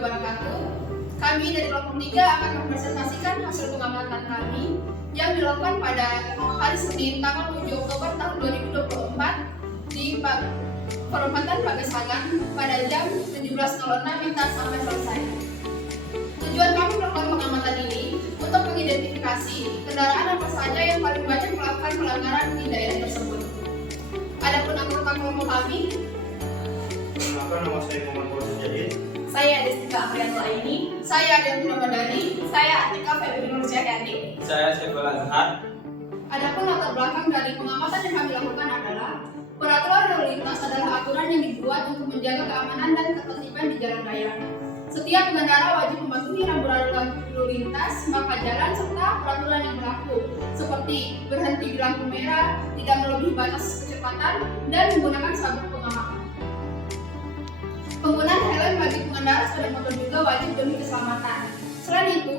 wabarakatuh. Kami dari kelompok 3 akan mempresentasikan hasil pengamatan kami yang dilakukan pada hari Senin tanggal 7 Oktober tahun 2024 di Perempatan Pagesangan pada jam 17.06 minta sampai selesai. Tujuan kami melakukan pengamatan ini untuk mengidentifikasi kendaraan apa saja yang paling banyak melakukan pelanggaran di daerah tersebut. Adapun anggota kelompok kami, nama saya Muhammad Fauzan Jadid. Saya Destika Amrianul Aini. saya Adel Madani. Saya Atika Febri Nur Syahriati. Saya Saiful Azhar. Adapun latar belakang dari pengamatan yang kami lakukan adalah peraturan lalu lintas adalah aturan yang dibuat untuk menjaga keamanan dan ketertiban di jalan raya. Setiap pengendara wajib mematuhi rambu-rambu lalu lintas, maka jalan serta peraturan yang berlaku, seperti berhenti di lampu merah, tidak melebihi batas kecepatan, dan menggunakan sabuk pengaman. Penggunaan helm bagi pengendara sepeda motor juga wajib demi keselamatan. Selain itu,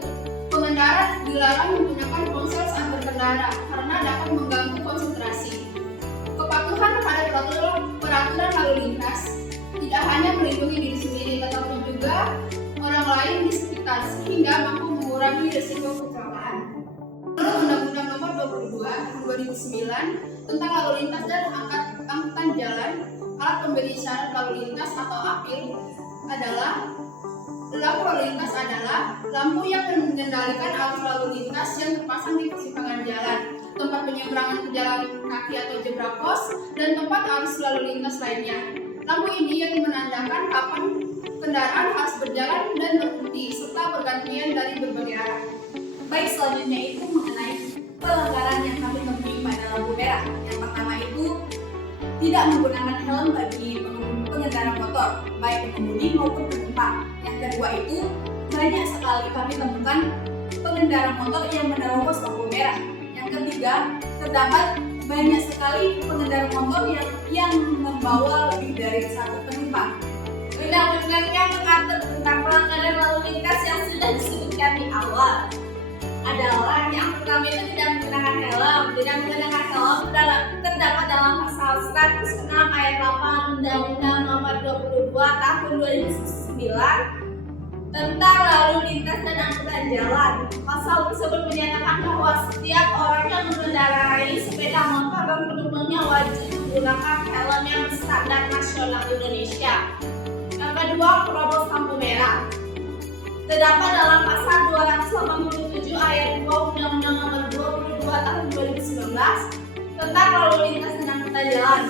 pengendara dilarang menggunakan ponsel saat berkendara karena dapat mengganggu konsentrasi. Kepatuhan terhadap peraturan lalu lintas tidak hanya melindungi diri sendiri, tetapi juga orang lain di sekitar sehingga mampu mengurangi risiko kecelakaan. Menurut Undang-Undang Nomor 22 Tahun 2009 tentang lalu lintas dan angkutan jalan, alat pemberi isyarat lalu lintas atau APIL adalah lampu lalu lintas adalah lampu yang mengendalikan arus lalu lintas yang terpasang di persimpangan jalan, tempat penyeberangan pejalan kaki atau zebra cross, dan tempat arus lalu lintas lainnya. Lampu ini yang menandakan kapan kendaraan harus berjalan dan berhenti serta bergantian dari berbagai arah. Baik, selanjutnya itu mengenai pelanggaran yang kami temui pada lampu merah. Yang pertama itu tidak menggunakan helm bagi pengendara motor, baik pengemudi maupun penumpang. Yang kedua itu banyak sekali kami temukan pengendara motor yang menerobos lampu merah. Yang ketiga, terdapat banyak sekali pengendara motor yang membawa lebih dari satu penumpang. Undang-undang yang mengatur tentang pelanggaran lalu lintas yang sudah disebutkan di awal adalah yang pertama itu tidak menggunakan helm. Tidak menggunakan helm terdapat dalam pasal 106 ayat 8 Undang-Undang Nomor 22 Tahun 2009 tentang lalu lintas dan angkutan jalan. Pasal tersebut menyatakan bahwa setiap orang yang mengendarai sepeda motor dan pendukungnya wajib menggunakan helm yang standar nasional Indonesia. Yang kedua, menerobos lampu merah. Terdapat dalam pasal 287 ayat 2 Undang-Undang Nomor 22 Tahun 2019 tentang lalu lintas dan angkutan jalan.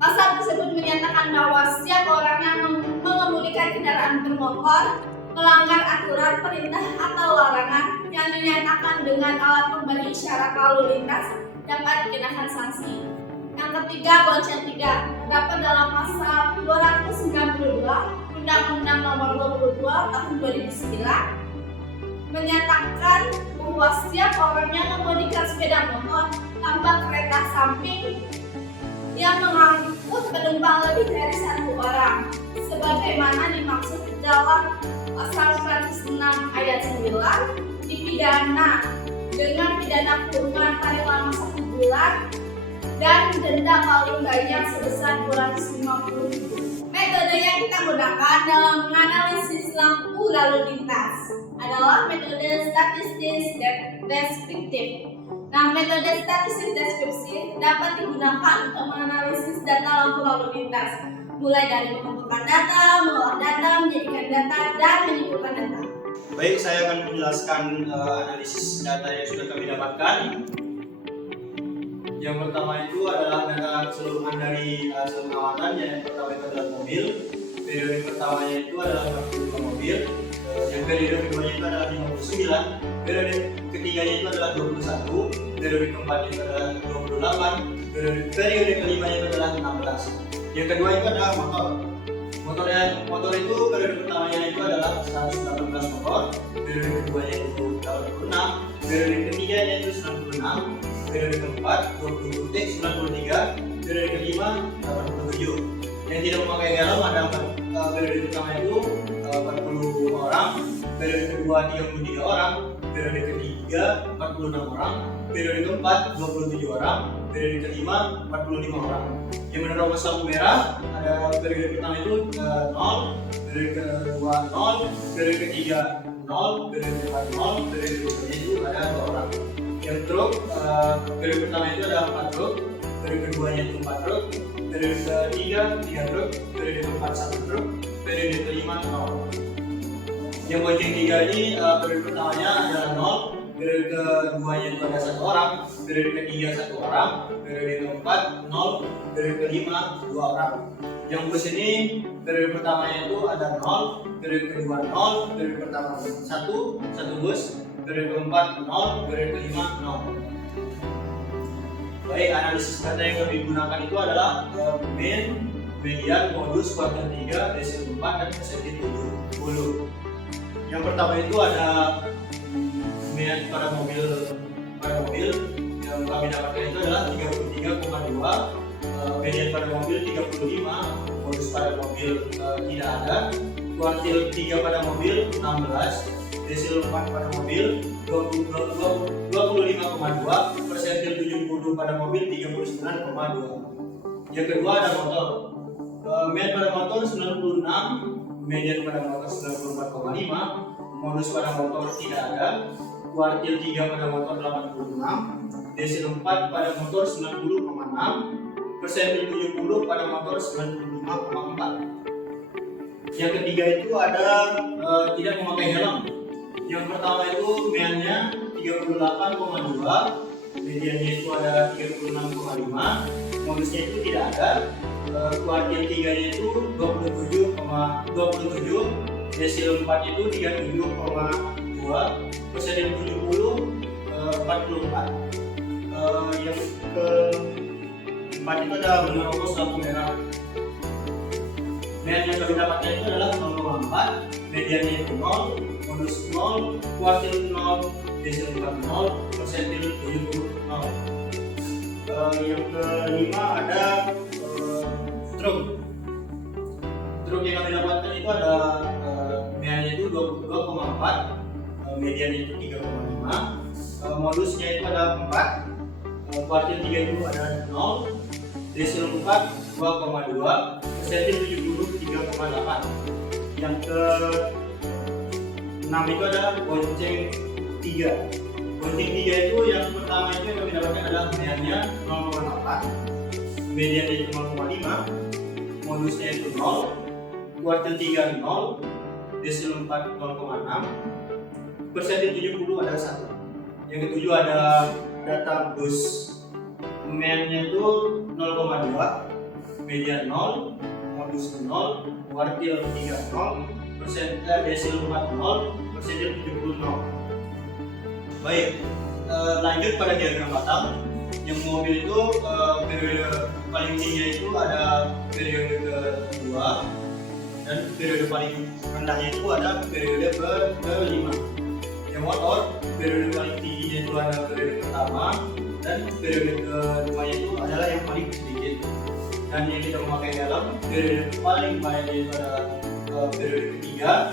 Pasal tersebut menyatakan bahwa setiap orang yang mengemudikan kendaraan bermotor melanggar aturan, perintah atau larangan yang dinyatakan dengan alat pemberi isyarat lalu lintas dapat dikenakan sanksi. Yang ketiga, bonceng 3 terdapat dalam pasal 292 Undang-Undang Nomor 22 Tahun 2009 menyatakan bahwa setiap orang yang mengemudikan sepeda motor tanpa kereta samping yang mengangkut penumpang lebih dari satu orang, sebagaimana dimaksud dalam pasal 106 ayat 9, dipidana dengan pidana kurungan paling lama 1 bulan dan denda paling banyak sebesar 250.000. Metode yang kita gunakan dalam menganalisis lampu lalu lintas adalah metode statistik deskriptif. Nah, metode statistik deskripsi dapat digunakan untuk menganalisis data lampu lalu lintas, mulai dari mengumpulkan data, mengolah data, menjadikan data, dan menyimpulkan data. Baik, saya akan menjelaskan analisis data yang sudah kami dapatkan. Yang pertama itu adalah data keseluruhan dari hasil pengamatan. Yang pertama itu adalah mobil. Periode pertamanya itu adalah 45 mobil. Yang periode keduanya itu adalah 59. Periode ketiganya itu adalah 21. Periode keempatnya itu adalah 28. Periode kelimanya itu adalah 16. Yang kedua itu adalah motor. Motor itu periode pertamanya itu adalah 118 motor. Periode keduanya itu 86. Periode ketiganya itu 96. Periode keempat 93. Periode kelima 87. Yang tidak memakai helm ada periode pertama itu 40 orang, periode kedua 33 orang, periode ketiga 46 orang, periode keempat 27 orang, periode kelima 45 orang. Yang menerobos lampu merah ada periode pertama itu 0, periode kedua 0, periode ketiga 0, periode keempat 0, periode keduanya itu ada 2 orang. Yang truk, periode pertama itu ada 4 truk, periode keduanya itu 4 truk, periode ketiga 3 truk, periode keempat 1 truk, periode kelima 0. Yang bonceng 3 ini periode pertamanya adalah 0, periode keduanya itu ada 1 orang, periode ketiga 1 orang, periode keempat 0, periode kelima 2 orang. Yang bus ini periode pertamanya itu ada 0, periode kedua 0, periode pertama 1 bus, periode keempat 0, periode kelima 0. Baik, analisis data yang kami gunakan itu adalah mean, median, modus, kuartil 3, desil 4, dan persentil 70. Yang pertama itu ada mean pada mobil yang kami dapatkan itu adalah 33,2, median pada mobil 35, modus pada mobil tidak ada, kuartil 3 pada mobil 16, desil 4 pada mobil 25,2, persentil 70 pada mobil 39,2. Yang kedua ada motor. Mean pada motor 96, median pada motor 94,5, modus pada motor tidak ada, kuartil 3 pada motor 86, desil 4 pada motor 90,6, persentil 70 pada motor 95,4. Yang ketiga itu ada tidak memakai helm. Yang pertama itu meannya 38,2, mediannya itu ada 36,5, modusnya itu tidak ada, kuartil 3 nya itu 27,27, desil 4 itu 37,2, persentil 70 44. Yang keempat itu ada menerobos lampu merah. Mean yang kami dapatkan itu adalah 0,4, mediannya itu 0, modus 0, kuartil 0, desil 4 0, persentil 70 0. Yang kelima ada truk. Truk yang kami dapatkan itu ada meannya itu 22,4, mediannya itu 3,5, modusnya itu ada 4, kuartil 3 itu ada 0, desil 4 2,2, persentil 70 3,8. Yang ke-6 itu ada bonceng 3. Bonceng 3 itu yang pertama itu yang kami dapatkan adalah meannya 0,8, mediannya itu 0,5, modusnya itu 0, kuartil 3 0, desil 4 0,6, persentil 70 ada 1. Yang ketujuh ada data bus. Meannya itu 0,2, median 0, modus 0, kuartil 3 0, desil 4 0, persentil 70 0. Baik, lanjut pada diagram batang. Yang mobil itu periode paling tingginya itu ada periode kedua, dan periode paling rendahnya itu ada periode ke-5. Yang motor, periode paling tingginya itu ada periode pertama, dan periode kedua itu adalah yang paling sedikit. Dan yang tidak memakai helm, periode paling banyaknya itu ada periode ketiga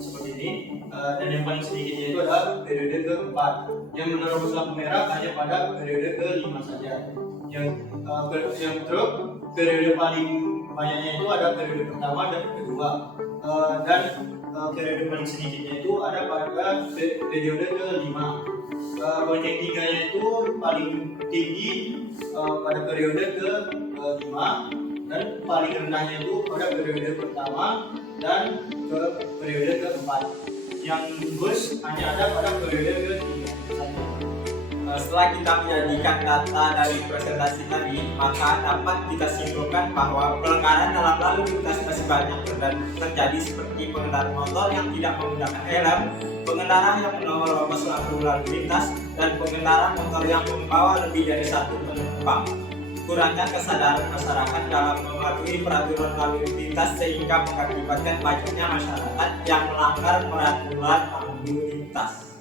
seperti ini, dan yang paling sedikitnya itu adalah periode keempat. Yang menerobos lampu merah hanya pada periode ke-5 saja. Yang truk, periode paling banyaknya itu ada periode pertama dan kedua, dan periode paling sedikitnya itu ada pada periode ke-5. Bonceng 3 nya itu paling tinggi pada periode ke-5, dan paling rendahnya itu pada periode pertama dan ke periode ke-4. Yang bus hanya ada pada periode ke-3 saja. Setelah kita menyajikan data dari presentasi tadi, maka dapat kita simpulkan bahwa pelanggaran dalam lalu lintas masih banyak terjadi, seperti pengendara motor yang tidak menggunakan helm, pengendara yang menerobos lampu lalu lintas, dan pengendara motor yang membawa lebih dari satu penumpang. Kurangnya kesadaran masyarakat dalam mematuhi peraturan lalu lintas sehingga mengakibatkan banyaknya masyarakat yang melanggar peraturan lalu lintas.